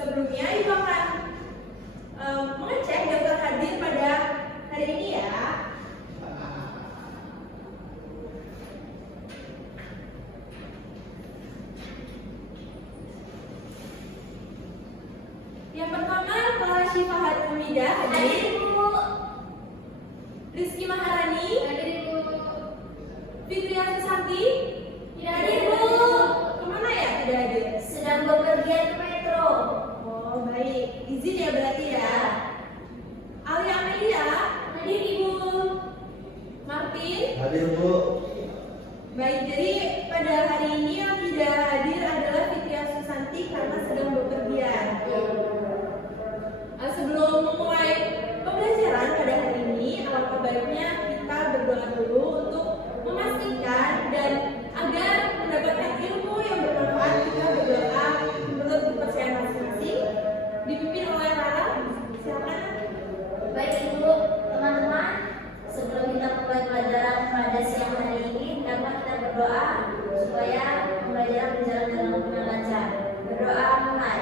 Sebelumnya Ibu akan mengecek daftar hadir pada hari ini ya. Yang pertama, Clara Syifa Hamidah hadir. Rizky Maharani Hadir, Bu. Fitria Susanti Hadir, Bu. Kemana ya tidak hadir? Sedang bepergian ke metro. Oh baik, izin ya berarti ya. Alia Amelia Hadir, Ibu. Martin. Hadir, Bu. Baik, jadi pada hari ini yang tidak hadir adalah Fitria Susanti karena sedang bepergian. Sebelum memulai pembelajaran pada hari ini, alangkah baiknya kita berdoa dulu untuk memastikan dan agar mendapatkan ilmu yang bermanfaat. Kita berdoa menurut kepercayaan masing-masing, dipimpin oleh Rara. Silakan. Baik, Ibu. Teman-teman, sebelum kita mulai pelajaran pada siang hari ini, dapat kita berdoa supaya pembelajaran berjalan dengan lancar. Berdoa mulai.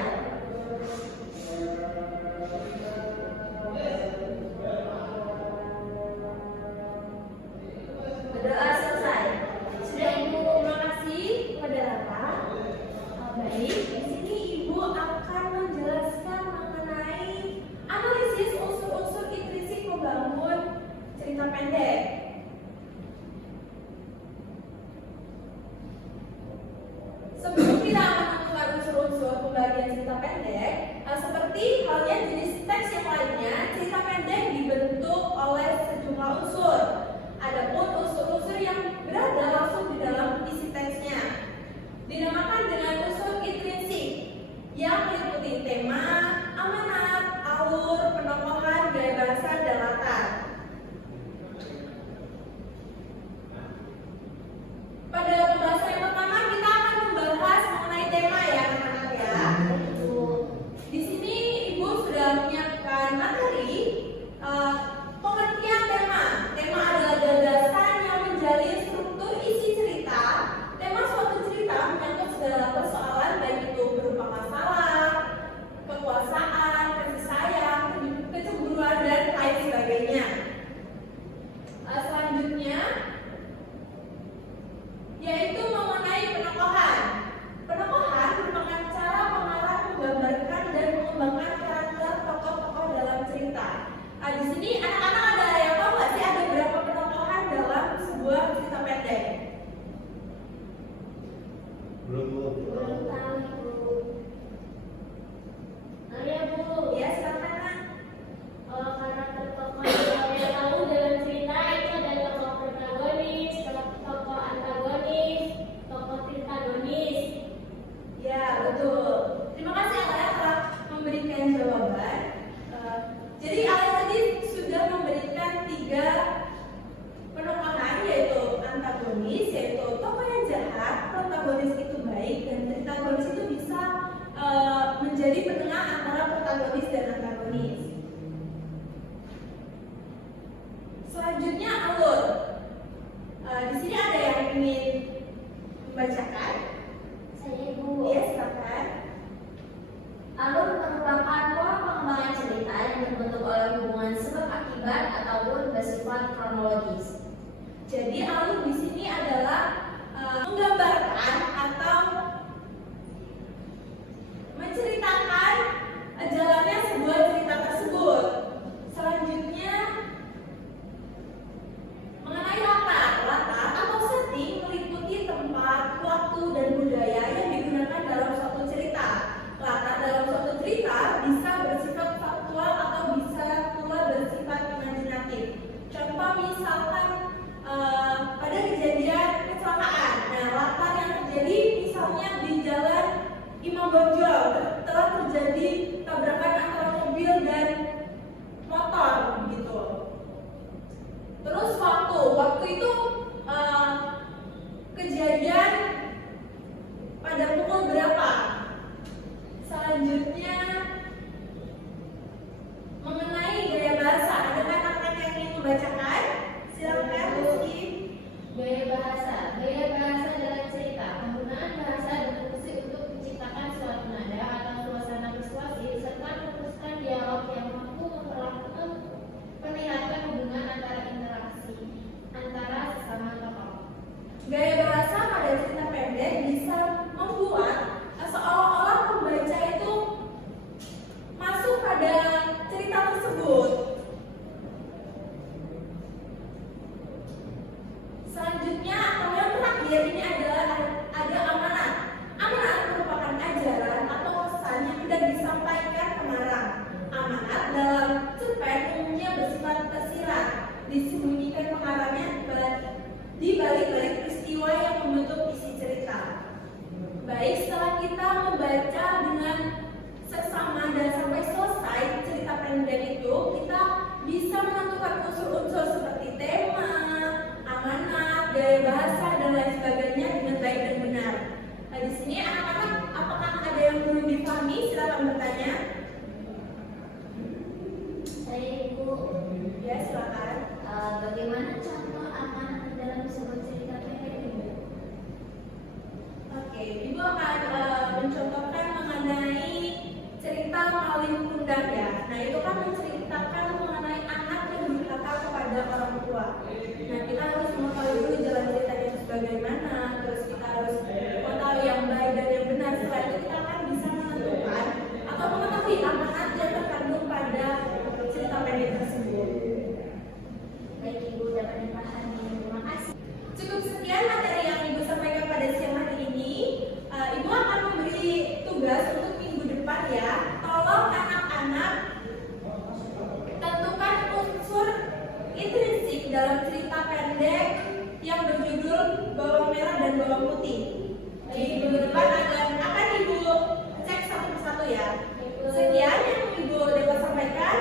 Berdoa selesai. Sudah Ibu, terima kasih kepada Rara. Baik, di sini Ibu akan menjelaskan mengenai analisis unsur-unsur intrinsik membangun cerita pendek. Sebelum kita menentukan unsur-unsur pembagian cerita pendek, seperti halnya jenis teks yang lainnya, cerita pendek dibentuk oleh sejumlah unsur. Adapun unsur-unsur yang berada langsung di dalam isi teksnya dinamakan dengan unsur intrinsik yang meliputi tema, amanat, alur, penokohan, gaya bahasa, dan latar. Pada pembahasan yang pertama kita akan membahas mengenai tema ya anak-anak ya. Di sini Ibu sudah menyiapkan materi pengertian tema. Tema adalah gagasan yang menjalin struktur isi cerita. Tema suatu cerita menyangkut segala persoalan baik itu berupa masalah, kekuasaan, kasih sayang, kecemburuan dan lain sebagainya. Selanjutnya yaitu mengenai penokohan. Penokohan merupakan cara pengarang menggambarkan dan mengembangkan karakter tokoh-tokoh dalam cerita. Di sini anak-anak ada yang tahu nggak sih ada berapa penokohan dalam sebuah cerita pendek? Belum, Bu. Belum tahu, Ibu. Ya, Bu. Ya silakan Nak. Karakter tokoh yang saya tahu dalam cerita itu ada tokoh protagonis, tokoh antagonis, tokoh tritagonis. Ya betul. Terima kasih Alia telah memberikan jawaban. Jadi Alia tadi sudah memberikan 3 penokohan yaitu antagonis, yaitu tokoh yang jahat, protagonis itu baik, dan tritagonis itu bisa menjadi penengah antara protagonis dan antagonis. Selanjutnya alur. Di sini ada yang ingin membacakan? Saya, Ibu. Ya silakan. Alur merupakan pola pengembangan cerita yang terbentuk oleh hubungan sebab akibat ataupun bersifat kronologis. Jadi alur di sini adalah menggambarkan atau menceritakan jalannya sebuah cerita tersebut. Selanjutnya mengenai latar. Latar atau setting meliputi tempat, waktu, dan budaya yang digunakan dalam suatu cerita. Latar dalam suatu cerita bisa bersifat faktual atau bisa pula bersifat imajinatif. Contoh misalkan pada kejadian kecelakaan. Nah, latar yang terjadi misalnya di jalan Imam Bonjol telah terjadi tabrakan antara mobil dan motor begitu. Terus waktu itu kejadian pada pukul berapa? Selanjutnya mengenai gaya bahasa. Adakah anak-anak yang ingin membacakan? Silakan Rizky. Gaya bahasa dalam cerita, penggunaan bahasa dan musik untuk menciptakan suatu nada atau suasana persuasif pada cerita pendek bisa membuat seolah-olah pembaca itu masuk pada cerita tersebut. Selanjutnya atau yang terakhir ini adalah ada amanat. Amanat merupakan ajaran atau pesan yang tidak disampaikan pengarang. Amanat dalam cerpen umumnya bersifat tersirat, disembunyikan pengarangnya di balik-balik peristiwa yang membentuk isi cerita. Baik, setelah kita membaca dengan seksama dan sampai selesai cerita pendek itu, kita bisa menentukan unsur-unsur seperti tema, amanat, gaya bahasa dan lain sebagainya dengan baik dan benar. Nah, di sini anak-anak, apakah ada yang belum dipahami? Silakan bertanya. Saya Ibu, Ya, silakan. bagaimana contoh amanat dalam sebuah cerita pendek Ibu? Oke, Ibu akan mencontohkan mengenai cerita Malin Kundang ya. Nah, itu kan menceritakan mengenai anak yang durhaka kepada orang tua. Nah, kita harus mengetahui dulu jalan ceritanya itu bagaimana, terus kita harus mengetahui yang baik dan yang benar. Setelah itu kita akan bisa menentukan atau mengetahui amanat yang terkandung pada cerita pendek tersebut. Baik Ibu, dapat dipahami. Terima kasih. Cukup sekian materi yang Ibu sampaikan pada siang hari ini. Ibu akan memberi tugas untuk minggu depan ya. Tolong anak-anak tentukan unsur intrinsik dalam cerita pendek yang berjudul Bawang Merah dan Bawang Putih. Jadi minggu depan akan Ibu cek satu persatu ya. Sekian yang Ibu dapat sampaikan.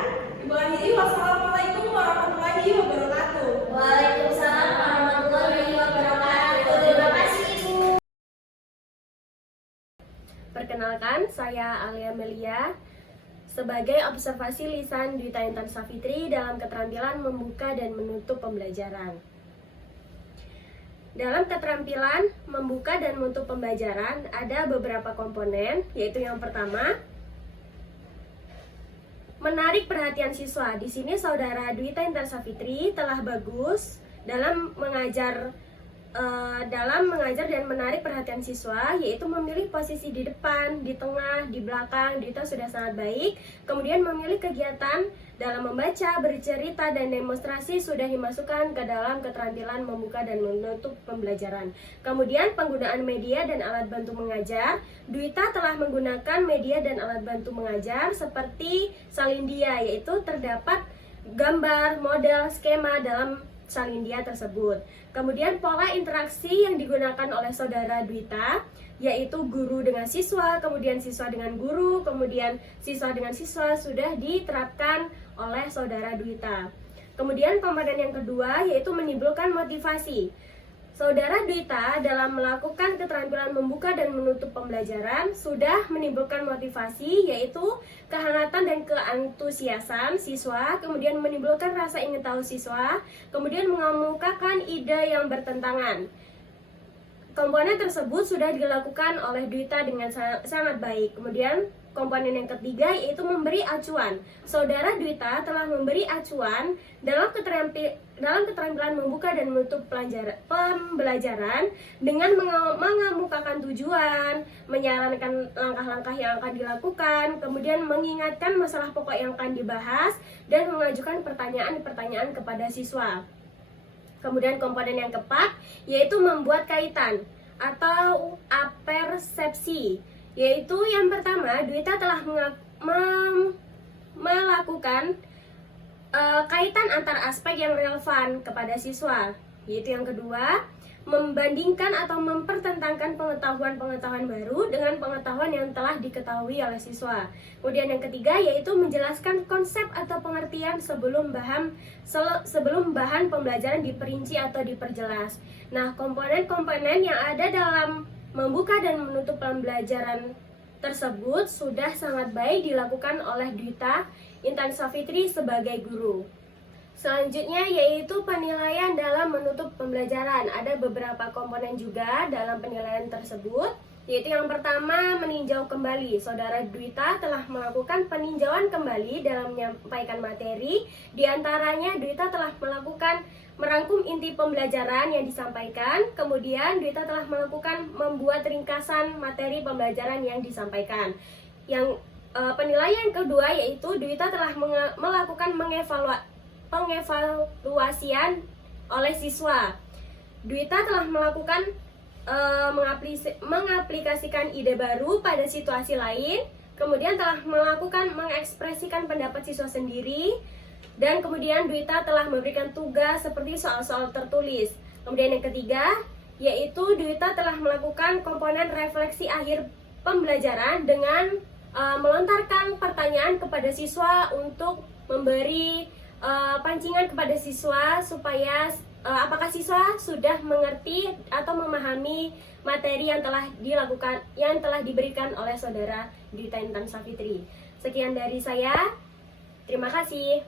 Ibu akhiri, wassalamualaikum warahmatullahi wabarakatuh. Waalaikumsalam warahmatullahi wabarakatuh. Terima kasih Ibu. Perkenalkan, saya Alia Melia sebagai observasi lisan Dwita Intan Safitri dalam keterampilan membuka dan menutup pembelajaran. Dalam keterampilan membuka dan menutup pembelajaran ada beberapa komponen, yaitu yang pertama, menarik perhatian siswa. Di sini saudara Dwita Intan Safitri telah bagus dalam mengajar dan menarik perhatian siswa, yaitu memilih posisi di depan, di tengah, di belakang. Dwita sudah sangat baik. Kemudian memilih kegiatan dalam membaca, bercerita, dan demonstrasi sudah dimasukkan ke dalam keterampilan membuka dan menutup pembelajaran. Kemudian penggunaan media dan alat bantu mengajar. Dwita telah menggunakan media dan alat bantu mengajar seperti Salindia, yaitu terdapat gambar, model, skema dalam Salindia tersebut. Kemudian pola interaksi yang digunakan oleh saudara Dwita, yaitu guru dengan siswa, kemudian siswa dengan guru, kemudian siswa dengan siswa sudah diterapkan oleh saudara Dwita. Kemudian komponen yang kedua yaitu menimbulkan motivasi. Saudara Dwita dalam melakukan keterampilan membuka dan menutup pembelajaran sudah menimbulkan motivasi, yaitu kehangatan dan keantusiasan siswa, kemudian menimbulkan rasa ingin tahu siswa, kemudian mengemukakan ide yang bertentangan. Komponen tersebut sudah dilakukan oleh Dwita dengan sangat baik. Kemudian komponen yang ketiga yaitu memberi acuan. Saudara Dwita telah memberi acuan dalam keterampilan membuka dan menutup pembelajaran dengan mengemukakan tujuan, menyarankan langkah-langkah yang akan dilakukan, kemudian mengingatkan masalah pokok yang akan dibahas, dan mengajukan pertanyaan-pertanyaan kepada siswa. Kemudian komponen yang keempat yaitu membuat kaitan atau apersepsi, yaitu yang pertama Dwita telah melakukan kaitan antar aspek yang relevan kepada siswa, yaitu yang kedua membandingkan atau mempertentangkan pengetahuan-pengetahuan baru dengan pengetahuan yang telah diketahui oleh siswa. Kemudian yang ketiga yaitu menjelaskan konsep atau pengertian sebelum bahan pembelajaran diperinci atau diperjelas. Nah, komponen-komponen yang ada dalam membuka dan menutup pembelajaran tersebut sudah sangat baik dilakukan oleh Dwita Intan Safitri sebagai guru. Selanjutnya yaitu penilaian dalam menutup pembelajaran. Ada beberapa komponen juga dalam penilaian tersebut, yaitu yang pertama meninjau kembali. Saudara Dwita telah melakukan peninjauan kembali dalam menyampaikan materi. Di antaranya Dwita telah melakukan merangkum inti pembelajaran yang disampaikan. Kemudian Dwita telah melakukan membuat ringkasan materi pembelajaran yang disampaikan. Yang penilaian kedua yaitu Dwita telah melakukan pengevaluasian oleh siswa. Dwita telah melakukan mengaplikasikan ide baru pada situasi lain, kemudian telah melakukan mengekspresikan pendapat siswa sendiri, dan kemudian Dwita telah memberikan tugas seperti soal-soal tertulis. Kemudian yang ketiga yaitu Dwita telah melakukan komponen refleksi akhir pembelajaran dengan melontarkan pertanyaan kepada siswa untuk memberi pancingan kepada siswa supaya apakah siswa sudah mengerti atau memahami materi yang telah diberikan oleh saudara Dwita Intan Safitri. Sekian dari saya. Terima kasih.